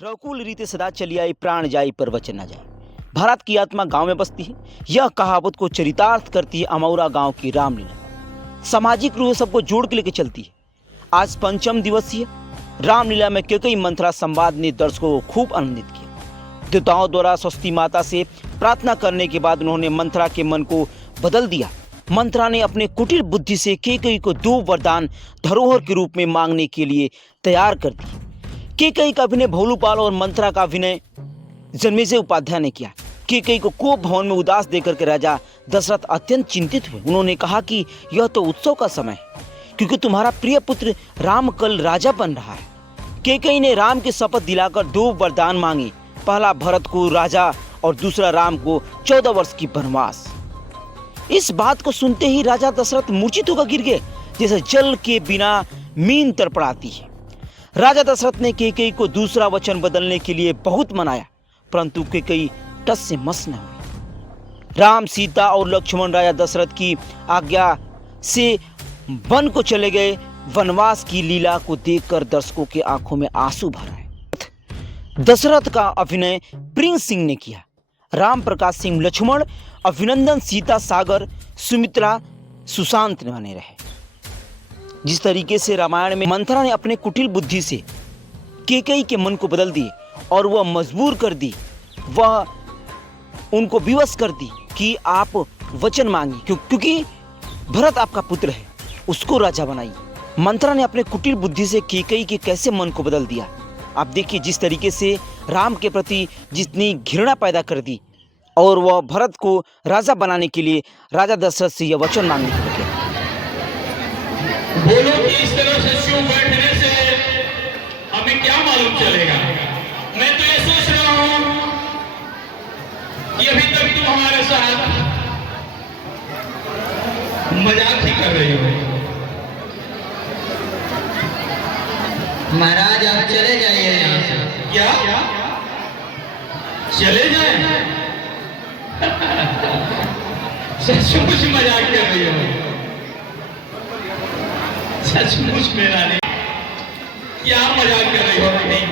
रकुल रीते सदा चली आई, प्राण जाई पर वचन न जाए। भारत की आत्मा गांव में बसती है। यह कहावत को चरितार्थ करती है अमौरा गांव की रामलीला। सामाजिक रूप से सबको जोड़ के लेकर चलती है। आज पंचम दिवसीय रामलीला में कई मंथरा संवाद ने दर्शकों को खूब आनंदित किया। देवताओं द्वारा स्वस्ति माता से प्रार्थना करने के बाद उन्होंने मंथरा के मन को बदल दिया। मंथरा ने अपने कुटिल बुद्धि से केकई को 2 वरदान धरोहर के रूप में मांगने के लिए तैयार कर दिए। केकई का अभिनय भोलूपाल और मंथरा का अभिनय जन्मेजय उपाध्याय ने किया। केकई को कोप भवन में उदास देकर के राजा दशरथ अत्यंत चिंतित हुए। उन्होंने कहा कि यह तो उत्सव का समय है, क्योंकि तुम्हारा प्रिय पुत्र राम कल राजा बन रहा है। केकई ने राम की शपथ दिलाकर 2 वरदान मांगे। पहला भरत को राजा और दूसरा राम को 14 वर्ष की वनवास। इस बात को सुनते ही राजा दशरथ मूर्छित होकर गिर गए, जैसे जल के बिना मीन तड़पड़ाती है। राजा दशरथ ने केकई को दूसरा वचन बदलने के लिए बहुत मनाया, परंतु केकई टस से मस न हुई। राम, सीता और लक्ष्मण राजा दशरथ की आज्ञा से वन को चले गए। वनवास की लीला को देखकर दर्शकों के आंखों में आंसू भर आए। दशरथ का अभिनय प्रिंस सिंह ने किया। राम प्रकाश सिंह लक्ष्मण, अभिनंदन सीता सागर, सुमित्रा सुशांत बने रहे। जिस तरीके से रामायण में मंथरा ने अपने कुटिल बुद्धि से केकई के मन को बदल दिए और वह मजबूर कर दी, वह उनको विवश कर दी कि आप वचन मांगिए, क्योंकि भरत आपका पुत्र है, उसको राजा बनाइए। मंथरा ने अपने कुटिल बुद्धि से केकई के कैसे मन को बदल दिया। आप देखिए जिस तरीके से राम के प्रति जितनी घृणा पैदा कर दी, और वह भरत को राजा बनाने के लिए राजा दशरथ से यह वचन मांगने के लिए। बोलो कि इस तरह से क्यों बैठने से हमें क्या मालूम चलेगा। मैं तो ये सोच रहा हूं कि अभी तक तुम हमारे साथ मजाक ही कर रही हो। महाराज आप चले जाइए यहाँ से। क्या चले जाए? सचमुच मजाक कर रही हो? सचमुच मेरा नहीं, क्या मजाक कर रही हो? नहीं,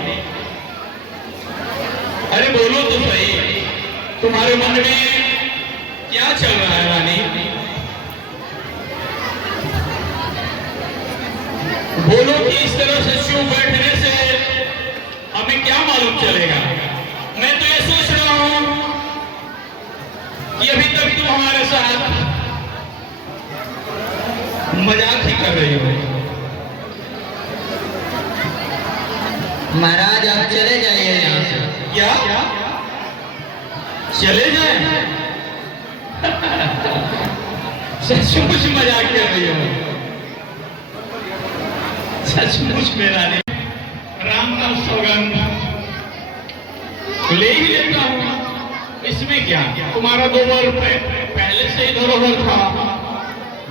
अरे बोलो तो सही, तुम्हारे मन में क्या चल रहा है रानी? बोलो कि इस तरह से क्यों बैठने से हमें क्या मालूम चलेगा। मैं तो ये सोच रहा हूं कि अभी तक तुम हमारे साथ मजाक ही कर रही हो। महाराज आप चले जाइए यहाँ से। क्या चले जाए? सचमुच मजाक कर रही हो? सचमुच मेरा नहीं, राम का सौगंध ले ही लेता हूं। इसमें क्या, तुम्हारा 2 रुपए पहले से ही धरोहर था।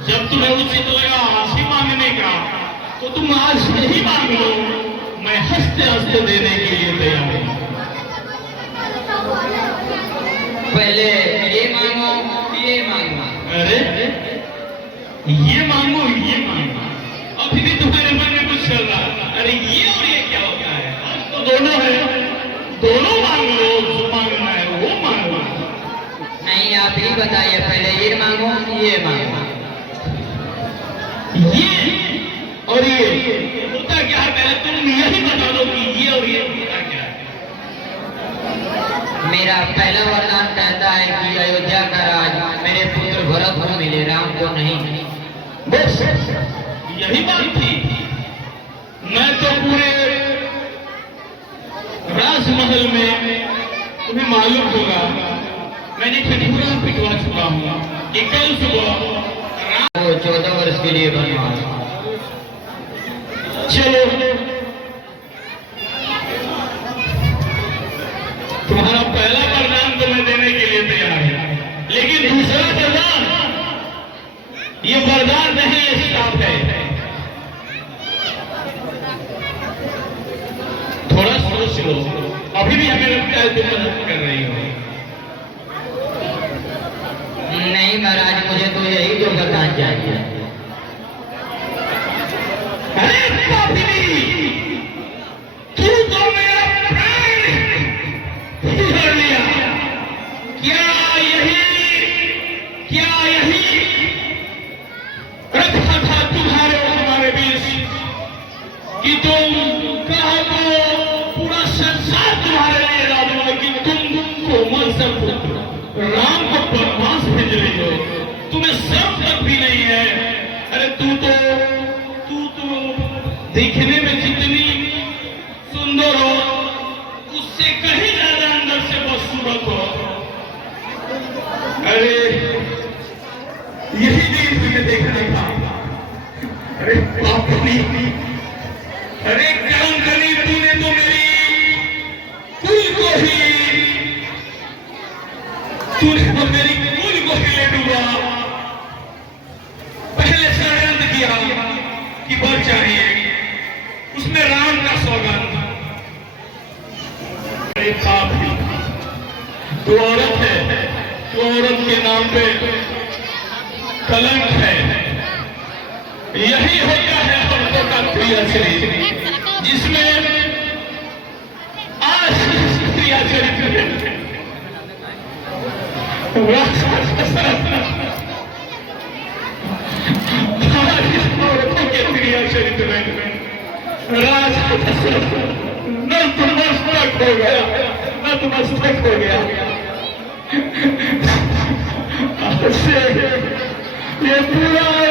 जब तुम्हें उचित लगा आज ही मांगने का, तो तुम आज ही मांग लो। मैं हंसते हंसते देने के लिए तैयार हूं। पहले ये मांगो ये मांगो। अरे ये मांगो ये मांगो, अभी भी तुम्हारे मन में कुछ चल रहा है। अरे ये और ये क्या होता है? आज तो दोनों है, दोनों मांग लो। जो मांगना है वो मांगो। नहीं आप ही बताइए, पहले ये मांगो कि ये मांगो। ये और ये होता क्या है? पहले तुम यही बता दो कि ये और ये होता क्या है। मेरा पहला वरदान कहता है कि अयोध्या का राज मेरे पुत्र भरत को मिले, राम को नहीं। बस यही बात थी। मैं तो पूरे राजमहल में, तुम्हें मालूम होगा, मैंने ठिठुरा पिटवा चुका हूँ कि कल सुबह 14 वर्ष के लिए बनवास। चलो तुम्हारा पहला वरदान तो मैं देने के लिए तैयार हूं, लेकिन दूसरा वरदान, ये वरदान नहीं, ये श्राप है। थोड़ा सोच लो, अभी भी हमें लगता है तुम मदद कर रही हो। नहीं महाराज, मुझे तो यही तो वरदान चाहिए। अरे पापी, तू तो मेरा प्राण संसार तुम्हारे लिए राजू, लेकिन तुम कोमल से पुत्र राम को परमास भेज रही हो, तुम्हें सब तक भी नहीं है। अरे तू तो देखने में जितनी सुंदर हो, उससे कहीं ज्यादा अंदर से बदसूरत हो। अरे यही दिन तुझे देखना था। अरे पापी, अरे कलंकनी, तूने तो मेरी कुल को ही ले डूबा। पहले षड्यंत्र किया कि बर चाहिए, उसमें राम का सौगंध। अरे पापी, तू औरत है, तो औरत के नाम पे कलंक है। यही होता है औरतों का प्रिय शरीर, जिसमें आज प्रिय चरित्र औरतों के प्रिय चरित्र में राज नतमस्तक हो गया, नतमस्तक हो गया। ये पूरा और